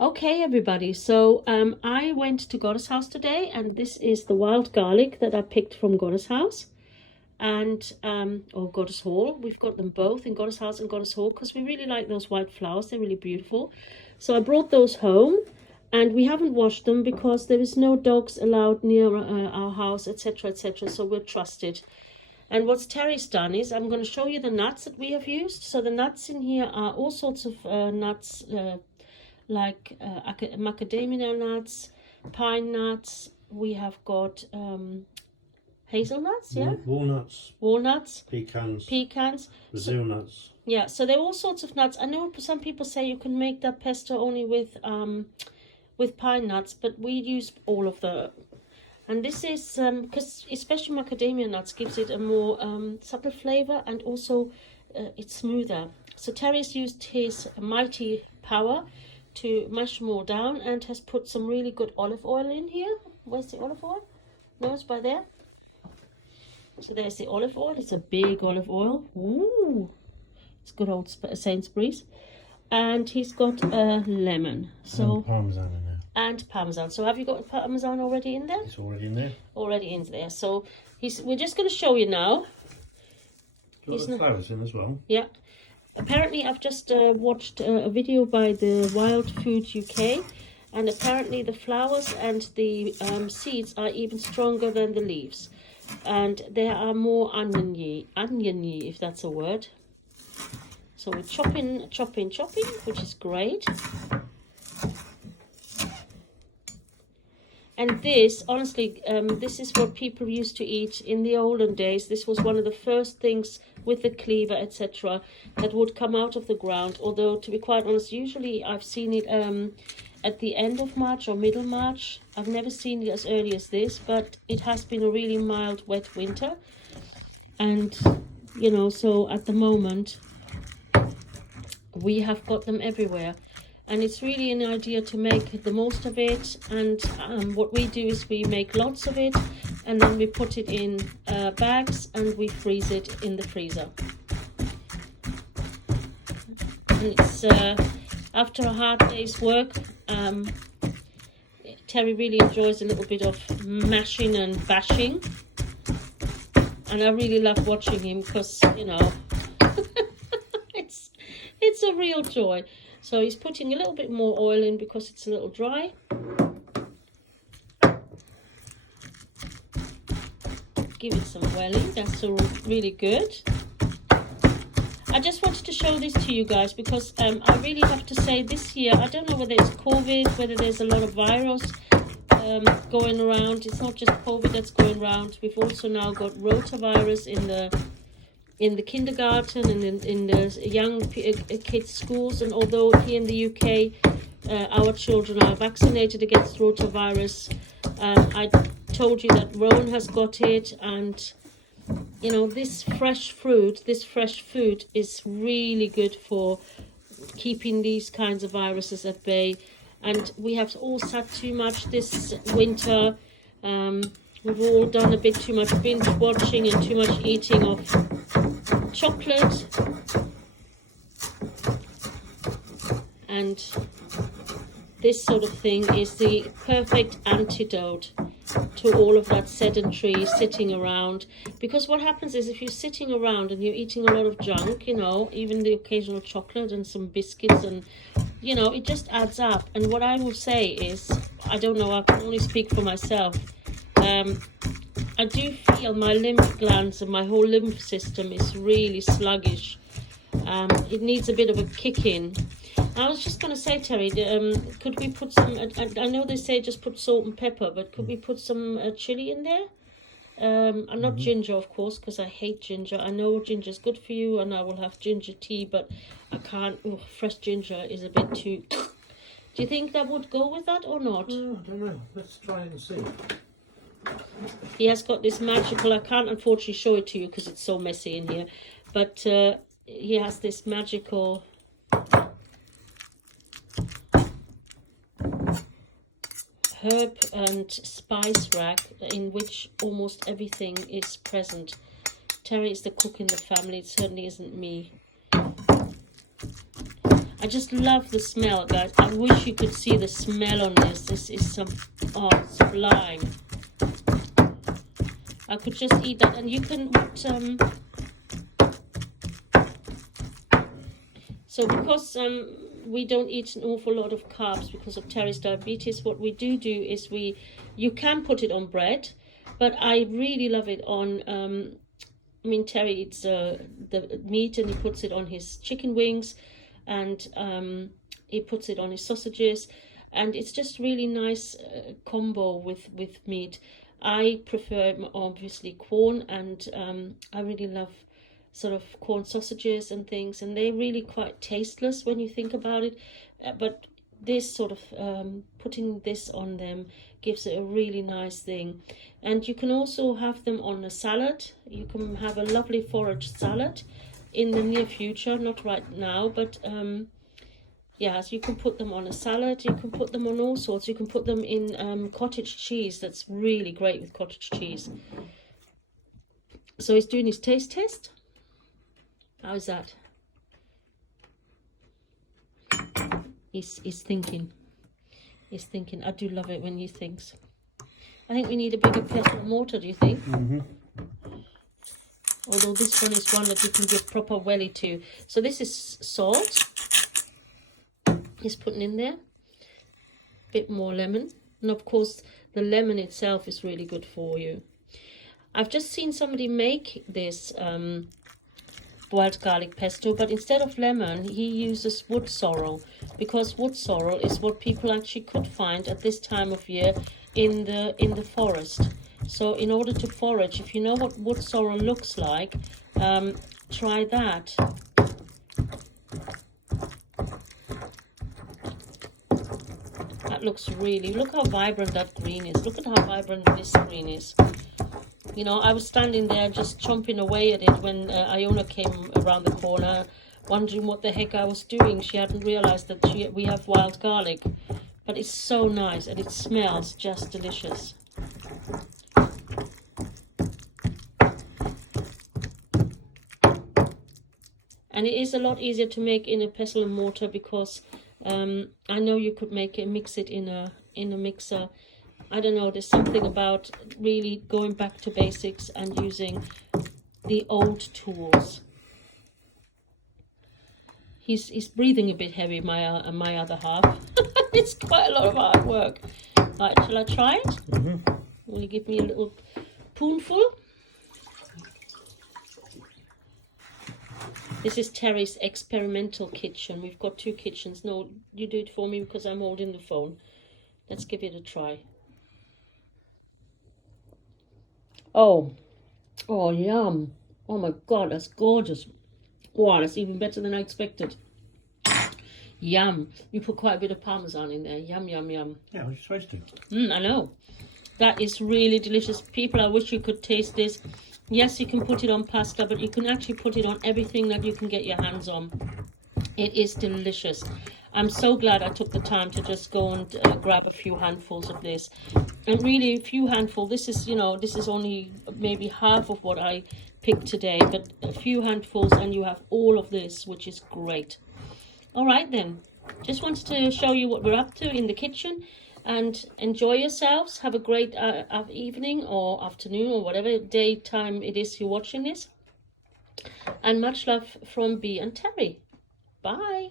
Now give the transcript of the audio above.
Okay, everybody, so I went to Goddess house today, and this is the wild garlic that I picked from Goddess house and or Goddess hall. We've got them both in Goddess house and Goddess hall because we really like those white flowers. They're really beautiful. So I brought those home, and we haven't washed them because there is no dogs allowed near our house, etc., etc., so we're trusted. And what Terry's done is, I'm going to show you the nuts that we have used. So the nuts in here are all sorts of nuts, like macadamia nuts, pine nuts. We have got hazelnuts, yeah, walnuts, pecans, Brazil nuts. Yeah, so there are all sorts of nuts. I know some people say you can make that pesto only with pine nuts, but we use all of the. And this is because especially macadamia nuts gives it a more subtle flavor, and also it's smoother. So Terry's used his mighty power to mash them all down, and has put some really good olive oil in here. Where's the olive oil? No, it's by there. So there's the olive oil. It's a big olive oil. Ooh, it's good old Sainsbury's. And he's got a lemon. So and parmesan in there. And parmesan. So have you got parmesan already in there? It's already in there. Already in there. So we're just going to show you now. Got the flowers in as well. Yeah. Apparently, I've just watched a video by the Wild Food UK, and apparently the flowers and the seeds are even stronger than the leaves, and they are more oniony, if that's a word. So we're chopping, which is great. And this, honestly, this is what people used to eat in the olden days. This was one of the first things with the cleaver, etc., that would come out of the ground. Although, to be quite honest, usually I've seen it at the end of March or middle March. I've never seen it as early as this, but it has been a really mild, wet winter. And, you know, so at the moment, we have got them everywhere. And it's really an idea to make the most of it. And what we do is we make lots of it, and then we put it in bags, and we freeze it in the freezer. And it's after a hard day's work, Terry really enjoys a little bit of mashing and bashing. And I really love watching him because, you know, it's a real joy. So he's putting a little bit more oil in because it's a little dry. Give it some welling. That's all really good. I just wanted to show this to you guys because I really have to say this year, I don't know whether it's COVID, whether there's a lot of virus going around. It's not just COVID that's going around. We've also now got rotavirus in the kindergarten and in the young kids' schools. And although here in the UK our children are vaccinated against rotavirus, I told you that Rowan has got it, and you know, this fresh food is really good for keeping these kinds of viruses at bay. And we have all sat too much this winter. We've all done a bit too much binge watching and too much eating of chocolate, and this sort of thing is the perfect antidote to all of that sedentary sitting around. Because what happens is, if you're sitting around and you're eating a lot of junk, you know, even the occasional chocolate and some biscuits, and you know, it just adds up. And what I will say is, I don't know, I can only speak for myself, I do feel my lymph glands and my whole lymph system is really sluggish. It needs a bit of a kick in. I was just going to say, Terry, could we put some, I know they say just put salt and pepper, but could we put some chili in there? And not ginger, of course, because I hate ginger. I know ginger is good for you, and I will have ginger tea, but I can't. Fresh ginger is a bit too. Do you think that would go with that or not? I don't know. Let's try and see. He has got this magical, I can't unfortunately show it to you because it's so messy in here, but he has this magical herb and spice rack in which almost everything is present. Terry is the cook in the family, it certainly isn't me. I just love the smell, guys. I wish you could see the smell on this. This is some, oh, sublime. I could just eat that. And you can put, so because we don't eat an awful lot of carbs because of Terry's diabetes, what we do is you can put it on bread, but I really love it on, I mean, Terry eats the meat and he puts it on his chicken wings, and he puts it on his sausages, and it's just really nice combo with meat. I prefer obviously corn, and I really love sort of corn sausages and things, and they're really quite tasteless when you think about it, but this sort of putting this on them gives it a really nice thing. And you can also have them on a salad. You can have a lovely forage salad in the near future, not right now, but yeah, so you can put them on a salad, you can put them on all sorts, you can put them in cottage cheese. That's really great with cottage cheese. So he's doing his taste test. How's that? He's thinking. He's thinking. I do love it when he thinks. I think we need a bigger pestle and mortar, do you think? Mm-hmm. Although this one is one that you can give proper welly to. So this is salt. He's putting in there. A bit more lemon. And of course, the lemon itself is really good for you. I've just seen somebody make this wild garlic pesto, but instead of lemon he uses wood sorrel, because wood sorrel is what people actually could find at this time of year in the forest. So in order to forage, if you know what wood sorrel looks like, try that. That looks really, look how vibrant that green is. Look at how vibrant this green is. You know, I was standing there just chomping away at it when Iona came around the corner, wondering what the heck I was doing. She hadn't realized that we have wild garlic. But it's so nice, and it smells just delicious. And it is a lot easier to make in a pestle and mortar, because I know you could mix it in a mixer. I don't know, there's something about really going back to basics and using the old tools. He's breathing a bit heavy, my other half. It's quite a lot of hard work. Right, shall I try it? Mm-hmm. Will you give me a little spoonful? This is Terry's experimental kitchen. We've got 2 kitchens. No, you do it for me because I'm holding the phone. Let's give it a try. Oh, yum. Oh my God, that's gorgeous. Wow, that's even better than I expected. Yum. You put quite a bit of parmesan in there. Yum, yum, yum. Yeah, I was supposed to. I know. That is really delicious. People, I wish you could taste this. Yes, you can put it on pasta, but you can actually put it on everything that you can get your hands on. It is delicious. I'm so glad I took the time to just go and grab a few handfuls of this. And really, a few handfuls, this is, you know, this is only maybe half of what I picked today, but a few handfuls and you have all of this, which is great. All right then, just wanted to show you what we're up to in the kitchen, and enjoy yourselves. Have a great evening or afternoon or whatever daytime it is you're watching this. And much love from Bea and Terry. Bye.